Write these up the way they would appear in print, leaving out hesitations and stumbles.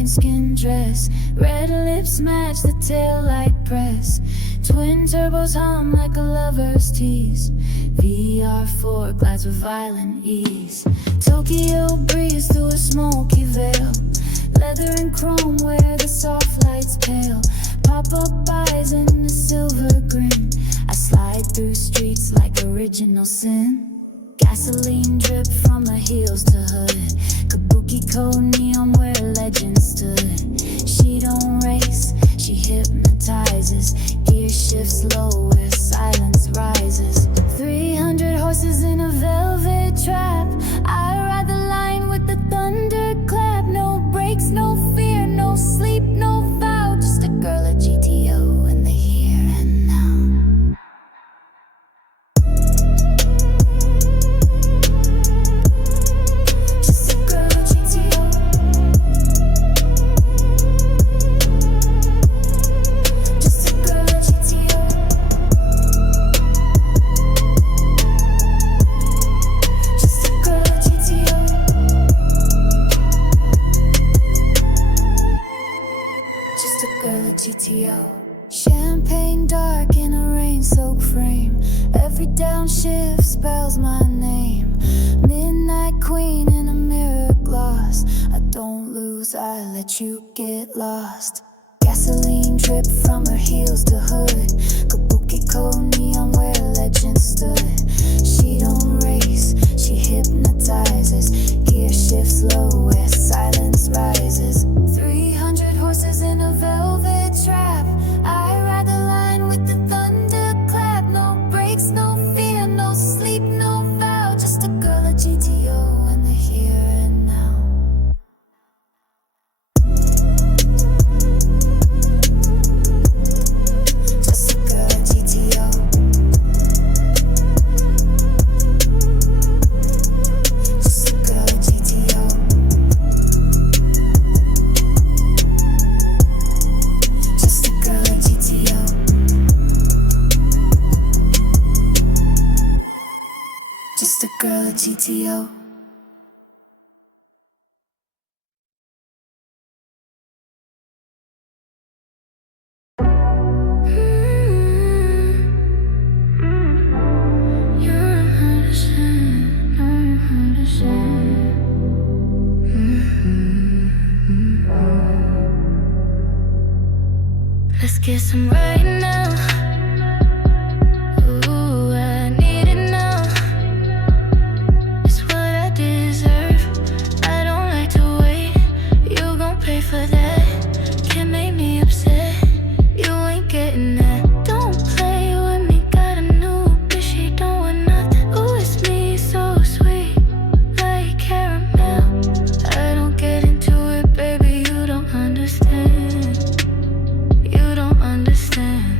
darkened skin dress. Red lips match the taillight press. Twin turbos hum like a lover's tease. VR-4 glides with violent ease. Tokyo breeze through a smoky veil. Leather and chrome where the soft lights pale. Pop-up eyes in a silver grin. I slide through streets like original sin. Gasoline drip from her heels to hood. Kabukicho neon where legends stood. She don't race, she hypnotizes. Gear shifts low where silence rises. 300 horses in a velvet trap. I ride the line with the thunderclap. No brakes, no fear, no sleep, no vow. Just a girl at GTO in the here and now. Just a girl at GTO. Just a girl at GTO. Just a girl at GTO. Just a girl at GTO. Champagne dark in a rain-soaked frame. Every downshift spells my name. Midnight queen in a mirror gloss. I don't lose, I let you get lost. Gasoline drip from her heels to hood. Kabukicho neon where legends stood. She don't race, she hypnotizes. Gear shifts low where silence rises. 300 horses in a velvet trap. I ride the line with the thunderclap. No brakes, no fear, no sleep, no vow. Just a girl at GTO in the here and now. Just a girl at GTO. Just a girl at GTO. Just a girl at GTO. Just a girl at GTO. Let's get some right now. Ooh, I need it now. It's what I deserve. I don't like to wait. You gon' pay for that. Can't make me upset. You ain't getting that. Don't play with me. Got a new bitch, she don't want nothing. Ooh, it's me, so sweet, like caramel. I don't get into it, baby. You don't understand. You don't understand.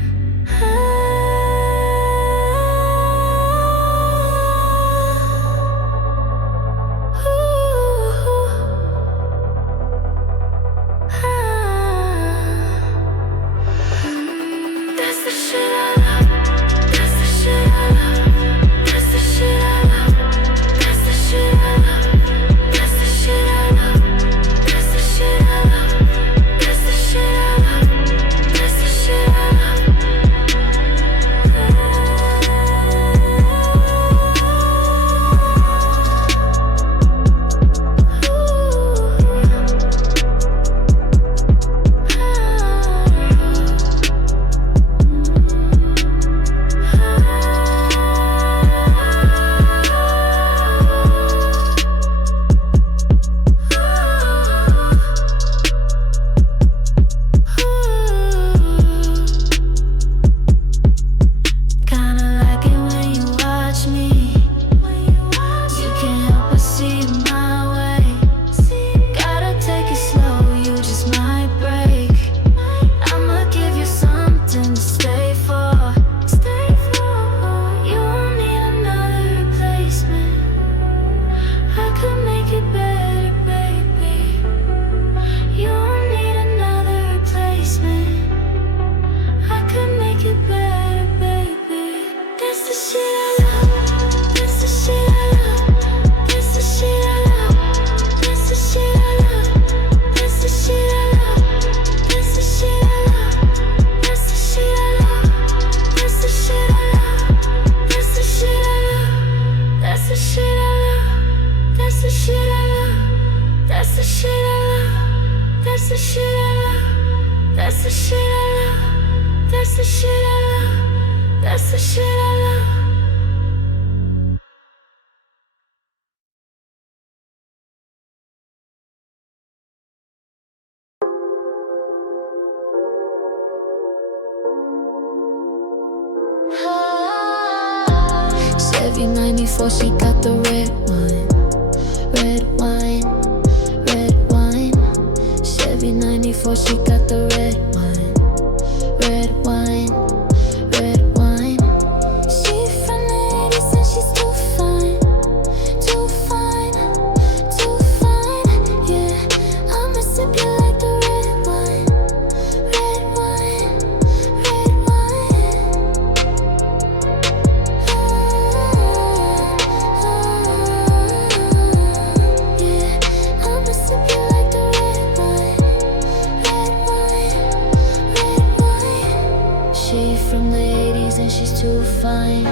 shit I love. That's the shit I love. That's the shit I love. That's the shit I love. Chevy 94, she got the red wine. Red wine, red wine. Chevy 94, she got the red wine. Red wine, red wine. She from the 80s and she's too fine. Too fine, too fine. Yeah, I'ma sip you like the red wine. Red wine, red wine. Yeah, I'ma sip you like the red wine. Red wine, red wine. She from the 80s and she's too fine.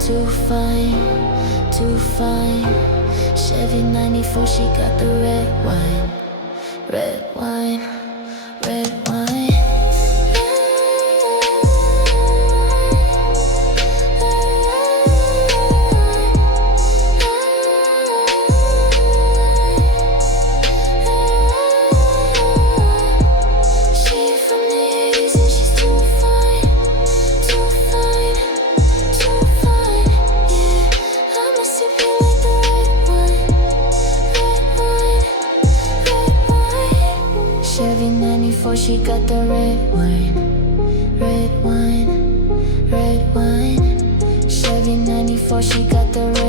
Too fine, too fine. Chevy 94, she got the red wine. Red wine, red wine. She from the 80s and she's too fine. Too fine, too fine. Yeah, I'ma sip you like the red wine. Red wine, red wine. Chevy 94, she got the red wine. Red wine, red wine. Chevy 94, she got the red